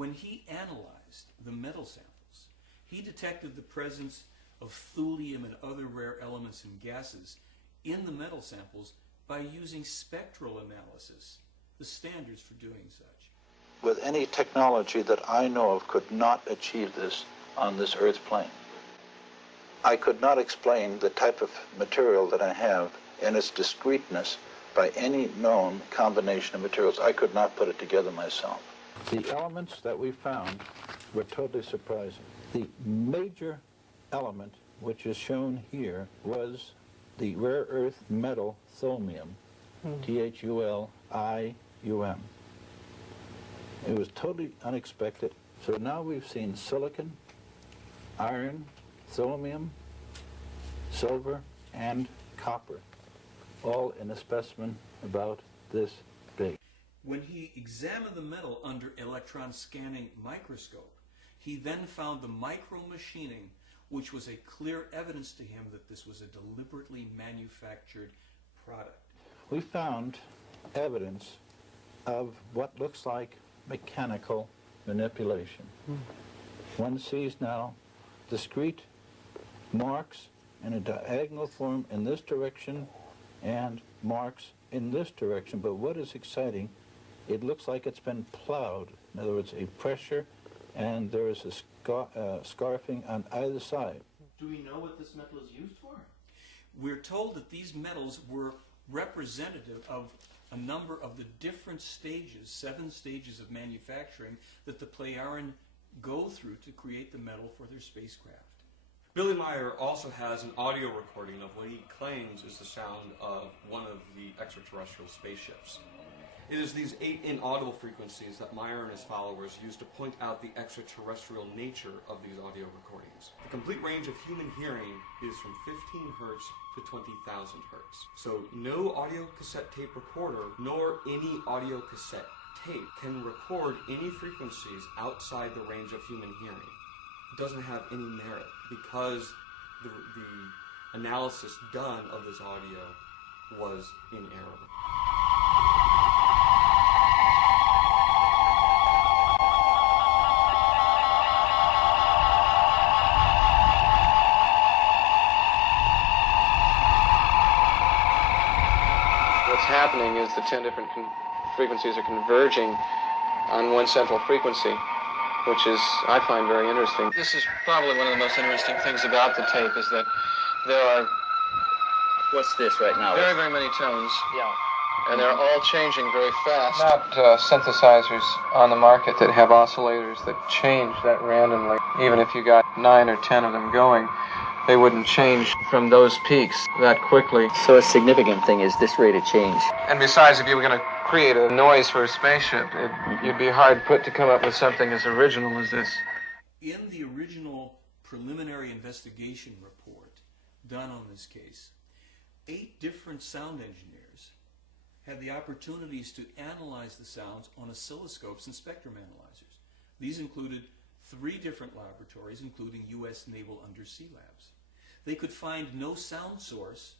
When he analyzed the metal samples, he detected the presence of thulium and other rare elements and gases in the metal samples by using spectral analysis, the standards for doing such. With any technology that I know of could not achieve this on this Earth plane. I could not explain the type of material that I have and its discreteness by any known combination of materials. I could not put it together myself. The elements that we found were totally surprising. The major element, which is shown here, was the rare earth metal thulium, Thulium. It was totally unexpected. So now we've seen silicon, iron, thulium, silver, and copper, all in a specimen about this big. When he examined the metal under electron scanning microscope, he then found the micro-machining, which was a clear evidence to him that this was a deliberately manufactured product. We found evidence of what looks like mechanical manipulation. One sees now discrete marks in a diagonal form in this direction and marks in this direction. But what is exciting, it looks like it's been plowed. In other words, a pressure, and there is a scarfing on either side. Do we know what this metal is used for? We're told that these metals were representative of a number of the different stages, 7 stages of manufacturing that the Plejaren go through to create the metal for their spacecraft. Billy Mejer also has an audio recording of what he claims is the sound of one of the extraterrestrial spaceships. It is these 8 inaudible frequencies that Mejer and his followers use to point out the extraterrestrial nature of these audio recordings. The complete range of human hearing is from 15 hertz to 20,000 hertz. So no audio cassette tape recorder nor any audio cassette tape can record any frequencies outside the range of human hearing. It doesn't have any merit because the analysis done of this audio was in error. What's happening is the 10 different frequencies are converging on one central frequency, which is, I find, very interesting. This is probably one of the most interesting things about the tape, is that there are... What's this right now? Very, very many tones. Yeah. And they're all changing very fast. Not synthesizers on the market that have oscillators that change that randomly. Even if you got 9 or 10 of them going, they wouldn't change from those peaks that quickly. So a significant thing is this rate of change. And besides, if you were going to create a noise for a spaceship, you'd be hard put to come up with something as original as this. In the original preliminary investigation report done on this case, 8 different sound engineers had the opportunities to analyze the sounds on oscilloscopes and spectrum analyzers. These included 3 different laboratories, including U.S. Naval Undersea Labs. They could find no sound source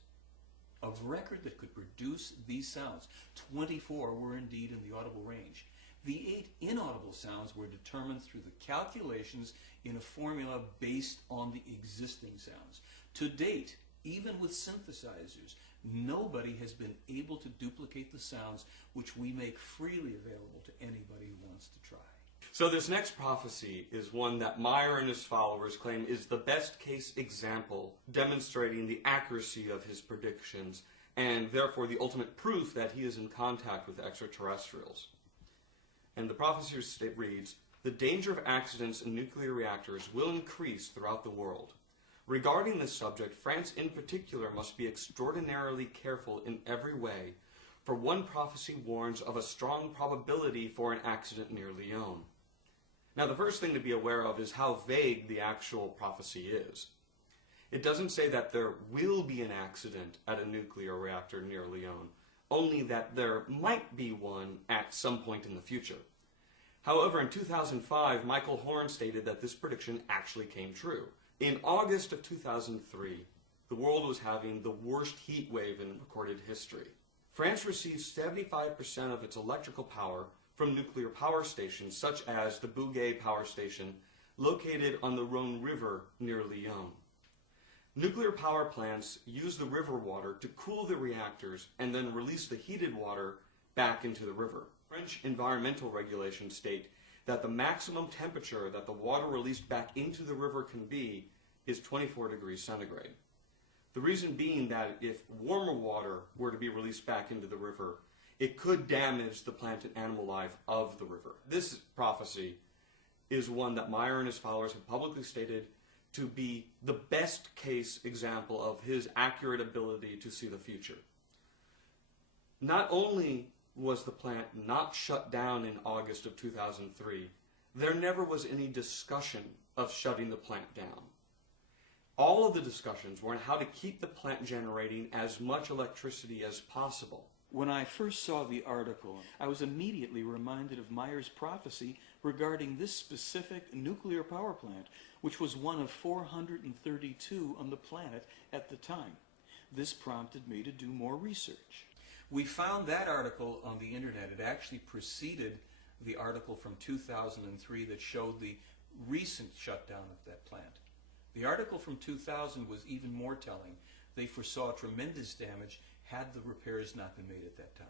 of record that could produce these sounds. 24 were indeed in the audible range. The 8 inaudible sounds were determined through the calculations in a formula based on the existing sounds. To date, even with synthesizers, nobody has been able to duplicate the sounds which we make freely available to anybody who wants to try. So this next prophecy is one that Mejer and his followers claim is the best case example demonstrating the accuracy of his predictions and therefore the ultimate proof that he is in contact with extraterrestrials. And the prophecy reads, "The danger of accidents in nuclear reactors will increase throughout the world. Regarding this subject, France in particular must be extraordinarily careful in every way, for one prophecy warns of a strong probability for an accident near Lyon." Now, the first thing to be aware of is how vague the actual prophecy is. It doesn't say that there will be an accident at a nuclear reactor near Lyon, only that there might be one at some point in the future. However, in 2005, Michael Horn stated that this prediction actually came true. In August of 2003, the world was having the worst heat wave in recorded history. France receives 75% of its electrical power from nuclear power stations, such as the Bouguer Power Station, located on the Rhone River near Lyon. Nuclear power plants use the river water to cool the reactors and then release the heated water back into the river. French environmental regulations state that the maximum temperature that the water released back into the river can be is 24 degrees centigrade. The reason being that if warmer water were to be released back into the river, it could damage the plant and animal life of the river. This prophecy is one that Mejer and his followers have publicly stated to be the best case example of his accurate ability to see the future. Not only was the plant not shut down in August of 2003, there never was any discussion of shutting the plant down. All of the discussions were on how to keep the plant generating as much electricity as possible. When I first saw the article, I was immediately reminded of Mejer's prophecy regarding this specific nuclear power plant, which was one of 432 on the planet at the time. This prompted me to do more research. We found that article on the internet. It actually preceded the article from 2003 that showed the recent shutdown of that plant. The article from 2000 was even more telling. They foresaw tremendous damage had the repairs not been made at that time.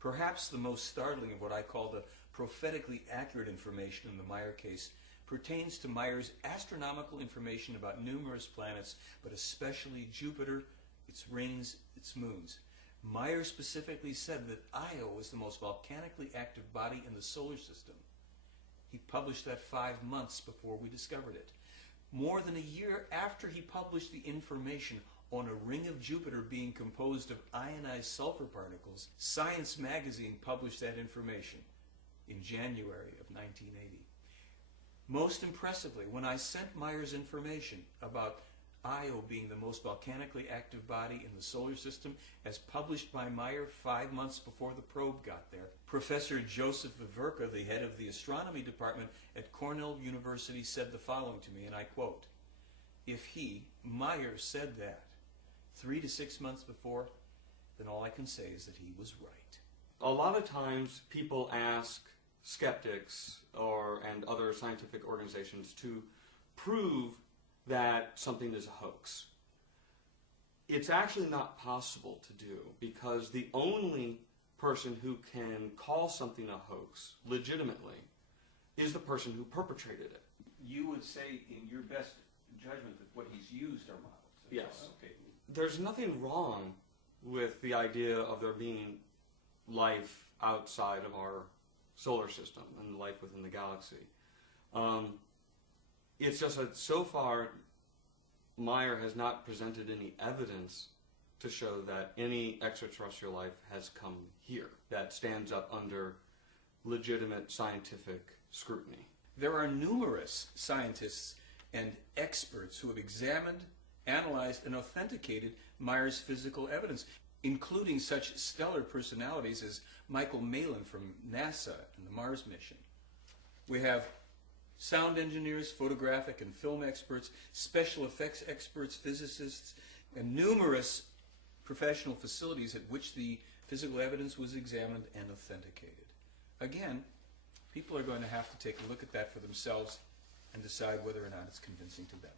Perhaps the most startling of what I call the prophetically accurate information in the Mejer case pertains to Mejer's astronomical information about numerous planets, but especially Jupiter, its rings, its moons. Mejer specifically said that Io was the most volcanically active body in the solar system. He published that 5 months before we discovered it. More than a year after he published the information on a ring of Jupiter being composed of ionized sulfur particles, Science magazine published that information in January of 1980. Most impressively, when I sent Mejer's information about Io being the most volcanically active body in the solar system, as published by Mejer 5 months before the probe got there, Professor Joseph Viverka, the head of the astronomy department at Cornell University, said the following to me, and I quote, "If he, Mejer, said that 3 to 6 months before, then all I can say is that he was right." A lot of times people ask skeptics and other scientific organizations to prove that something is a hoax. It's actually not possible to do, because the only person who can call something a hoax legitimately is the person who perpetrated it. You would say, in your best judgment, that what he's used are models. Yes. Okay. There's nothing wrong with the idea of there being life outside of our solar system and life within the galaxy. It's just that so far Mejer has not presented any evidence to show that any extraterrestrial life has come here that stands up under legitimate scientific scrutiny. There are numerous scientists and experts who have examined, analyzed, and authenticated Mejer's physical evidence, including such stellar personalities as Michael Malin from NASA and the Mars mission. We have sound engineers, photographic and film experts, special effects experts, physicists, and numerous professional facilities at which the physical evidence was examined and authenticated. Again, people are going to have to take a look at that for themselves and decide whether or not it's convincing to them.